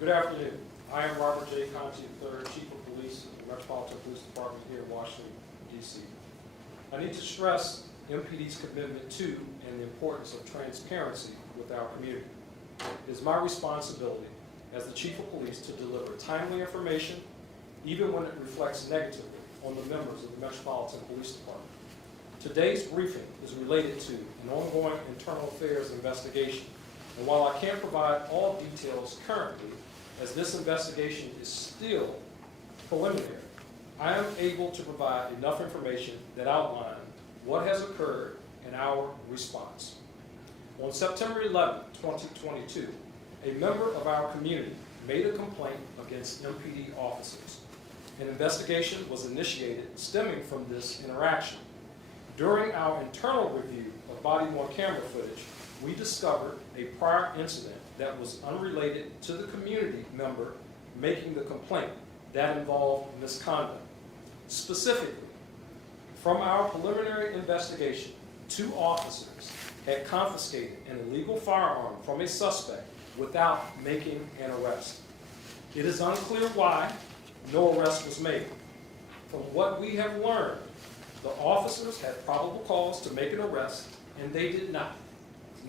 Good afternoon. I am Robert J. Conti III, Chief of Police of the Metropolitan Police Department here in Washington, D.C. I need to stress MPD's commitment to and the importance of transparency with our community. It is my responsibility as the Chief of Police to deliver timely information, even when it reflects negatively on the members of the Metropolitan Police Department. Today's briefing is related to an ongoing internal affairs investigation, and while I can't provide all details currently, as this investigation is still preliminary, I am able to provide enough information that outlines what has occurred and our response. On September 11, 2022, a member of our community made a complaint against MPD officers. An investigation was initiated stemming from this interaction. During our internal review of body-worn camera footage, we discovered a prior incident that was unrelated to the community member making the complaint that involved misconduct. Specifically, from our preliminary investigation, 2 officers had confiscated an illegal firearm from a suspect without making an arrest. It is unclear why no arrest was made. From what we have learned, the officers had probable cause to make an arrest, and they did not,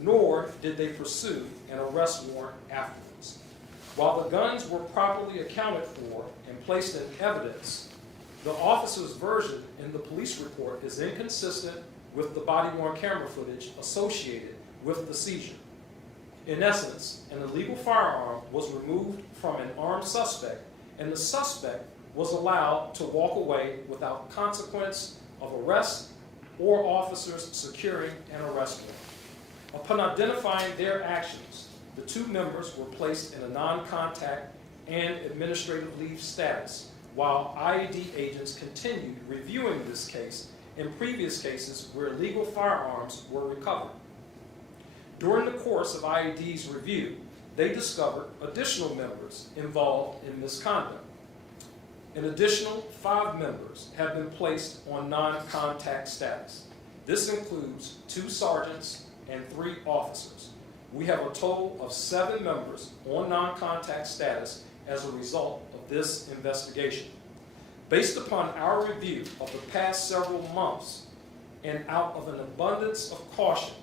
nor did they pursue an arrest warrant afterwards. While the guns were properly accounted for and placed in evidence, the officer's version in the police report is inconsistent with the body-worn camera footage associated with the seizure. In essence, an illegal firearm was removed from an armed suspect, and the suspect was allowed to walk away without consequence of arrest or officers securing an arrest warrant. Upon identifying their actions, the 2 members were placed in a non-contact and administrative leave status, while IED agents continued reviewing this case in previous cases where illegal firearms were recovered. During the course of IED's review, they discovered additional members involved in misconduct. An additional 5 members have been placed on non-contact status. This includes 2 sergeants and 3 officers. We have a total of 7 members on non-contact status as a result of this investigation. Based upon our review of the past several months and out of an abundance of caution,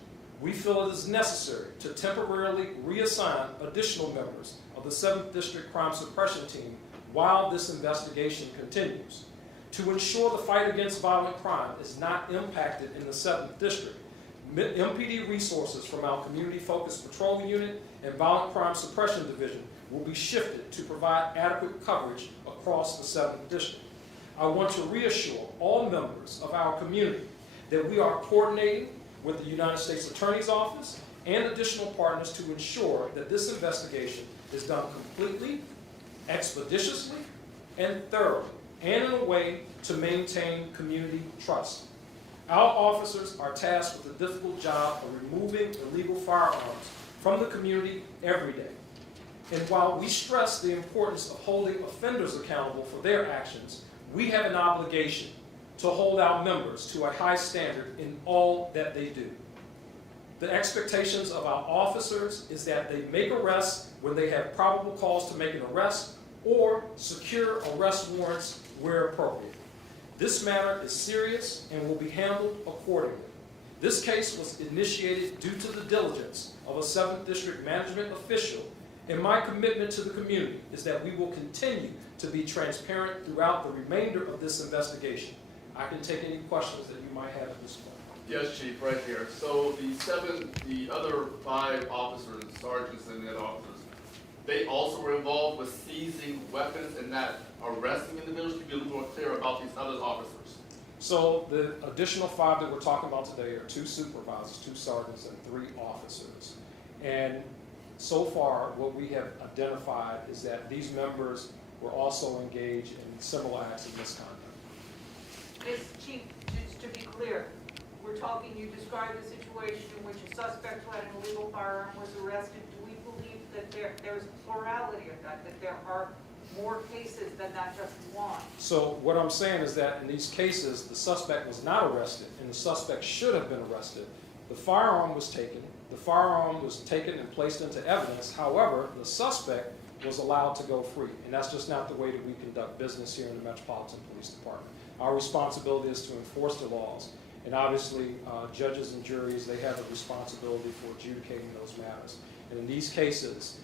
we feel it is necessary to temporarily reassign additional members of the 7th District Crime Suppression Team while this investigation continues. To ensure the fight against violent crime is not impacted in the 7th District, MPD resources from our Community-Focused Patrol Unit and Violent Crime Suppression Division will be shifted to provide adequate coverage across the 7th District. I want to reassure all members of our community that we are coordinating with the United States Attorney's Office and additional partners to ensure that this investigation is done completely, expeditiously, and thoroughly, and in a way to maintain community trust. Our officers are tasked with the difficult job of removing illegal firearms from the community every day. And while we stress the importance of holding offenders accountable for their actions, we have an obligation to hold our members to a high standard in all that they do. The expectations of our officers is that they make arrests when they have probable cause to make an arrest or secure arrest warrants where appropriate. This matter is serious and will be handled accordingly. This case was initiated due to the diligence of a 7th District management official, and my commitment to the community is that we will continue to be transparent throughout the remainder of this investigation. I can take any questions that you might have at this point. Yes, Chief, right here. So the other 5 officers, sergeants and then officers, they also were involved with seizing weapons and not arresting individuals. Can you be a little more clear about these other officers? So the additional 5 that we're talking about today are 2 supervisors, 2 sergeants, and 3 officers. And so far, what we have identified is that these members were also engaged in similar acts of misconduct. Chief, just to be clear, we're talking, you described a situation in which a suspect who had an illegal firearm was arrested. Do we believe that there's a plurality of that there are more cases than that just one? So what I'm saying is that in these cases, the suspect was not arrested, and the suspect should have been arrested. The firearm was taken and placed into evidence. However, the suspect was allowed to go free. And that's just not the way that we conduct business here in the Metropolitan Police Department. Our responsibility is to enforce the laws. And obviously, judges and juries, they have a responsibility for adjudicating those matters. And in these cases,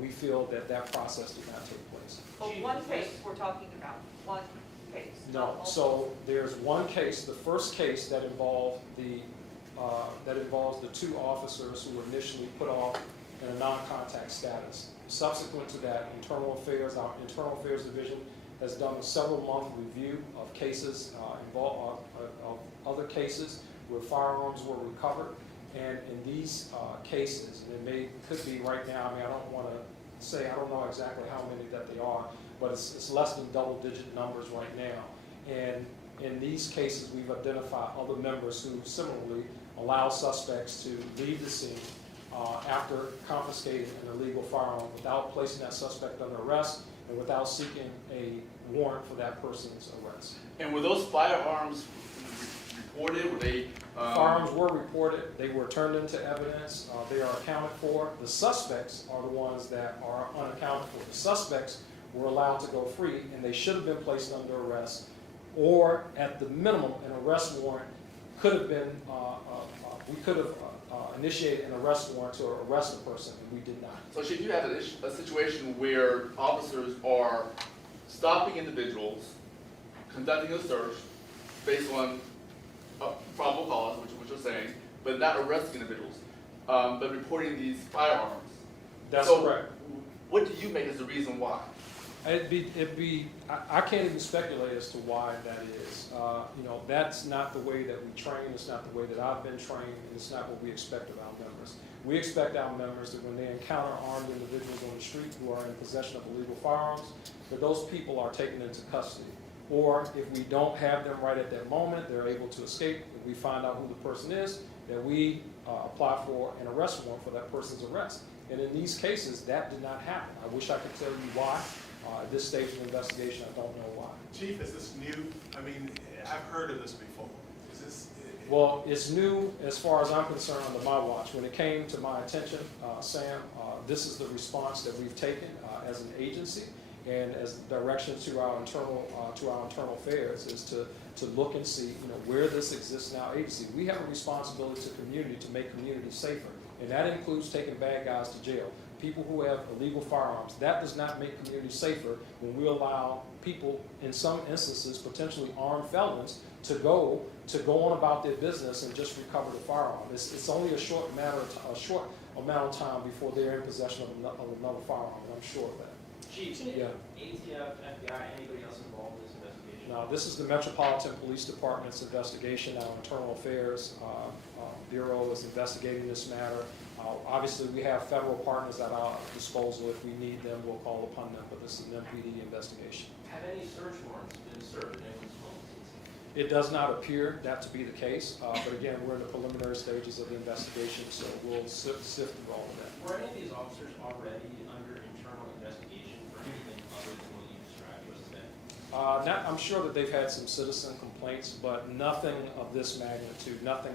we feel that that process did not take place. But one case we're talking about, one case. No, so there's one case, the first case that involves the two officers who were initially put off in a non-contact status. Subsequent to that, our Internal Affairs Division has done a several-month review of cases of other cases where firearms were recovered. And in these cases, and could be right now, I mean, I don't want to say, I don't know exactly how many that they are, but it's less than double-digit numbers right now. And in these cases, we've identified other members who similarly allow suspects to leave the scene after confiscating an illegal firearm without placing that suspect under arrest and without seeking a warrant for that person's arrest. And were those firearms reported? Were they? Firearms were reported. They were turned into evidence. They are accounted for. The suspects are the ones that are unaccounted for. The suspects were allowed to go free, and they should have been placed under arrest, or at the minimum, an arrest warrant could have been. We could have initiated an arrest warrant to arrest the person, and we did not. So should you have a situation where officers are stopping individuals, conducting a search based on probable cause, which you're saying, but not arresting individuals, but reporting these firearms? That's so correct. What do you make as the reason why? I can't even speculate as to why that is. That's not the way that we train, it's not the way that I've been trained, and it's not what we expect of our members. We expect our members that when they encounter armed individuals on the street who are in possession of illegal firearms, that those people are taken into custody. Or if we don't have them right at that moment, they're able to escape, and we find out who the person is, that we apply for an arrest warrant for that person's arrest. And in these cases, that did not happen. I wish I could tell you why. At this stage of the investigation, I don't know why. Chief, is this new? I mean, I've heard of this before. Is this? Well, it's new as far as I'm concerned under my watch. When it came to my attention, Sam, this is the response that we've taken as an agency, and as direction to our internal affairs is to look and see where this exists in our agency. We have a responsibility to community to make community safer, and that includes taking bad guys to jail. People who have illegal firearms. That does not make communities safer when we allow people, in some instances, potentially armed felons, to go on about their business and just recover the firearm. It's only a short amount of time before they're in possession of another firearm, and I'm sure of that. Chief, Yeah. ATF, FBI, anybody else involved in this investigation? Now, this is the Metropolitan Police Department's investigation. Our Internal Affairs Bureau is investigating this matter. Obviously, we have federal partners at our disposal. If we need them, we'll call upon them, but this is an MPD investigation. Have any search warrants been served in anyone's home? It does not appear that to be the case, but again, we're in the preliminary stages of the investigation, so we'll sift through all of that. Were any of these officers already under internal investigation for anything other than what you described to us today? I'm sure that they've had some citizen complaints, but nothing of this magnitude, nothing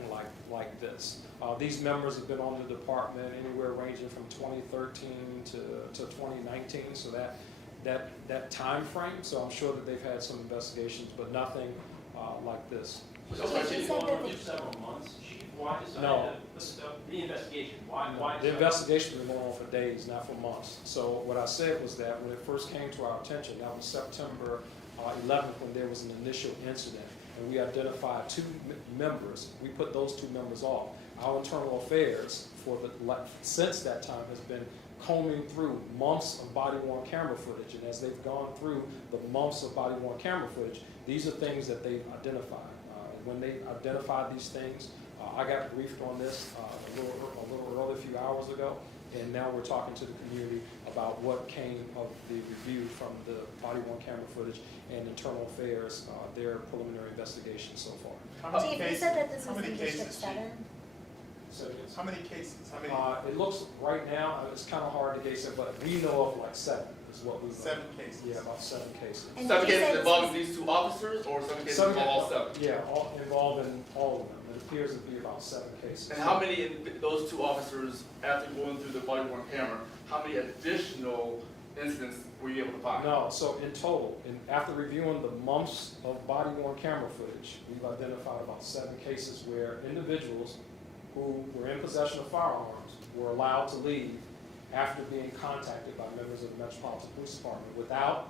like this. These members have been on the department anywhere ranging from 2013 to 2019, so that time frame. So I'm sure that they've had some investigations, but nothing like this. So it's been going on for several months, Chief. Why decide No. the investigation? Why The investigation has been going on for days, not for months. So what I said was that when it first came to our attention, that was September 11th when there was an initial incident, and we identified two members. We put those two members off. Our internal affairs since that time has been combing through months of body-worn camera footage, and as they've gone through the months of body-worn camera footage, these are things that they've identified. And when they identified these things, I got briefed on this a little early, a few hours ago, and now we're talking to the community about what came of the review from the body-worn camera footage and internal affairs, their preliminary investigation so far. Chief, you said that this How was many in District cases, 7? So it's- How many cases? How many? It looks right now, it's kind of hard to gauge it, but we know of like 7 is what we've. 7 cases. Yeah, about 7 cases. And Seven did you say cases this involving was- these two officers, or 7 cases Some- involving all 7? Yeah, all involved in all of them. It appears to be about 7 cases. And how many those two officers, after going through the body-worn camera, how many additional incidents were you able to find? No, so in total, after reviewing the months of body-worn camera footage, we've identified about 7 cases where individuals who were in possession of firearms were allowed to leave after being contacted by members of the Metropolitan Police Department without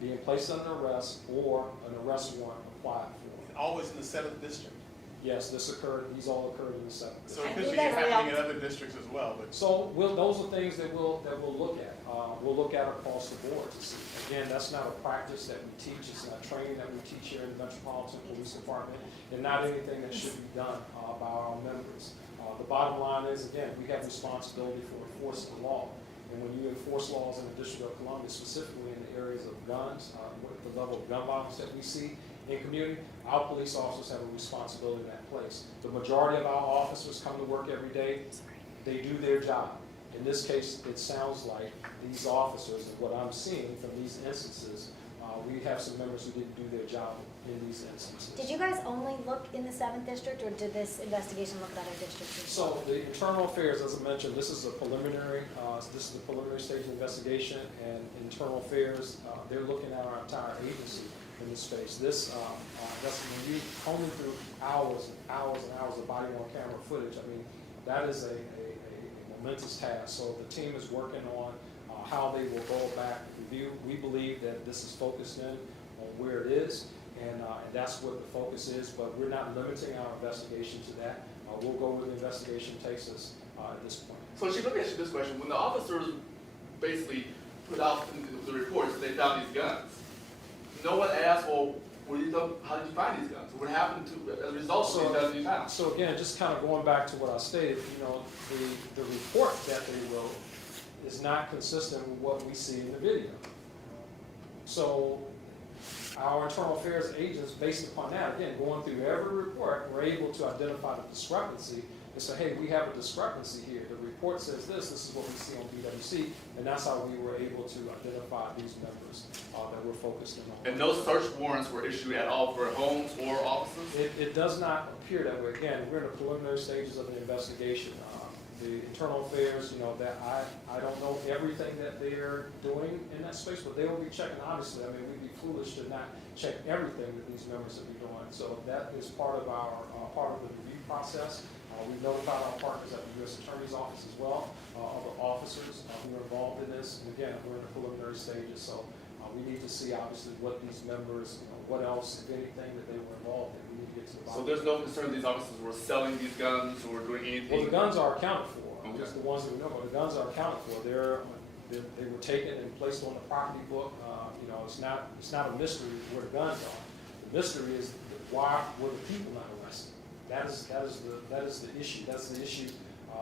being placed under arrest or an arrest warrant applied for. Always in the 7th district. Yes, these all occurred in the 7th. So it And could you be guys happening in react- other districts as well, but So those are things that we'll look at. We'll look at across the board to see. Again, that's not a practice that we teach. It's not training that we teach here in the Metropolitan Police Department, and not anything that should be done by our members. The bottom line is, again, we have responsibility for enforcing the law. And when you enforce laws in the District of Columbia, specifically in the areas of guns, with the level of gun violence that we see in community, our police officers have a responsibility in that place. The majority of our officers come to work every day. They do their job. In this case, it sounds like these officers, and what I'm seeing from these instances, we have some members who didn't do their job in these instances. Did you guys only look in the 7th district, or did this investigation look at other districts as well? So the internal affairs, as I mentioned, this is a preliminary stage investigation, and internal affairs, they're looking at our entire agency in this space. That's when you combing through hours and hours and hours of body-worn camera footage. I mean, that is a momentous task. So the team is working on how they will go back and review. We believe that this is focused in on where it is, and that's what the focus is, but we're not limiting our investigation to that. We'll go where the investigation takes us at this point. So Chief, let me ask you this question. When the officers basically put out the reports that they found these guns, no one asked, well, how did you find these guns? What happened to, as a result of these guns you found? So again, just kind of going back to what I stated, the report that they wrote is not consistent with what we see in the video. So our internal affairs agents, based upon that, again, going through every report, were able to identify the discrepancy and say, hey, we have a discrepancy here. The report says this is what we see on BWC, and that's how we were able to identify these members that we're focused in on. And those search warrants were issued at all for homes or offices? It does not appear that way. Again, we're in the preliminary stages of the investigation. The internal affairs, that I don't know everything that they're doing in that space, but they will be checking, obviously. I mean, we'd be foolish to not check everything that these members will be doing. So that is part of the review process. We've notified our partners at the U.S. Attorney's Office as well, other officers who are involved in this. And again, we're in the preliminary stages, so we need to see obviously what these members, what else, if anything, that they were involved in. We need to get to the bottom. So there's no concern these officers were selling these guns or doing anything? Well, the guns are accounted for. Okay. Just the ones that we know about. The guns are accounted for. They were taken and placed on the property book. It's not a mystery where the guns are. The mystery is why were the people not arrested? That is the issue. That's the issue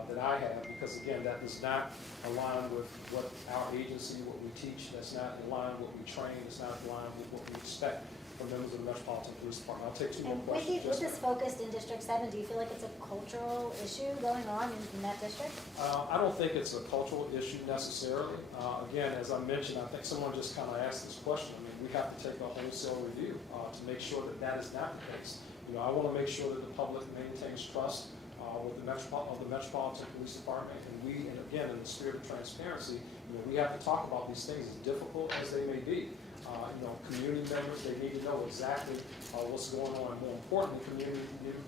that I have, because again, that does not align with what our agency, what we teach. That's not in line with what we train. It's not in line with what we expect from members of the Metropolitan Police Department. I'll take 2 more And questions. with this focused in District 7, do you feel like it's a cultural issue going on in that district? I don't think it's a cultural issue necessarily. Again, as I mentioned, I think someone just kind of asked this question. I mean, we have to take a wholesale review to make sure that that is not the case. I want to make sure that the public maintains trust with the Metropolitan Police Department, and again, in the spirit of transparency, we have to talk about these things as difficult as they may be. Community members, they need to know exactly what's going on. More importantly, community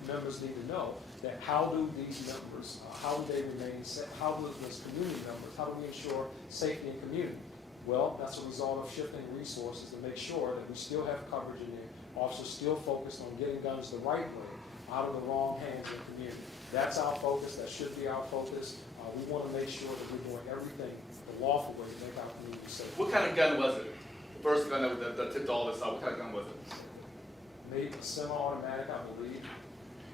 members need to know that how do these members, how do they remain safe, how do those community members, how do we ensure safety in community? Well, that's a result of shifting resources to make sure that we still have coverage in there. Officers still focused on getting guns the right way, out of the wrong hands in the community. That's our focus. That should be our focus. We want to make sure that we're doing everything the lawful way to make our community safe. What kind of gun was it? The first gun that tipped all this off, what kind of gun was it? Maybe a semi-automatic, I believe.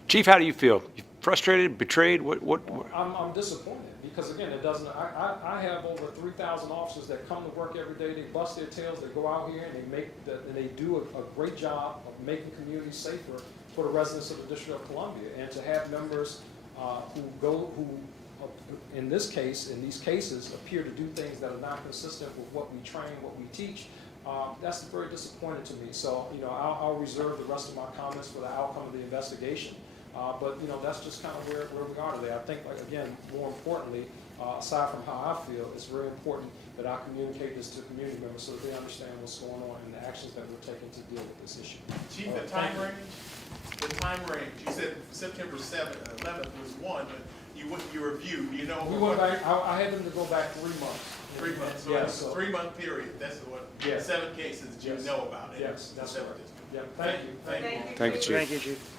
Chief, how do you feel? You frustrated, betrayed? What? I'm disappointed because again, it doesn't. I have over 3,000 officers that come to work every day. They bust their tails. They go out here and they do a great job of making communities safer for the residents of the District of Columbia. And to have members who in this case, in these cases, appear to do things that are not consistent with what we train, what we teach. That's very disappointing to me. So, I'll reserve the rest of my comments for the outcome of the investigation. But that's just kind of where we are today. I think, again, more importantly, aside from how I feel, it's very important that I communicate this to community members so that they understand what's going on and the actions that we're taking to deal with this issue. Chief, the time range, you said September 11th was one, but you reviewed, you know. We went back, I had them to go back 3 months. 3 months, so Yeah, it's a so- 3-month period, that's what, Yes. 7 cases you Yes. know about it. Yes, that's Seven right. districts. Yeah, thank you. Thank you. Thank you. Thank you, Chief. Chief. Thank you, Chief.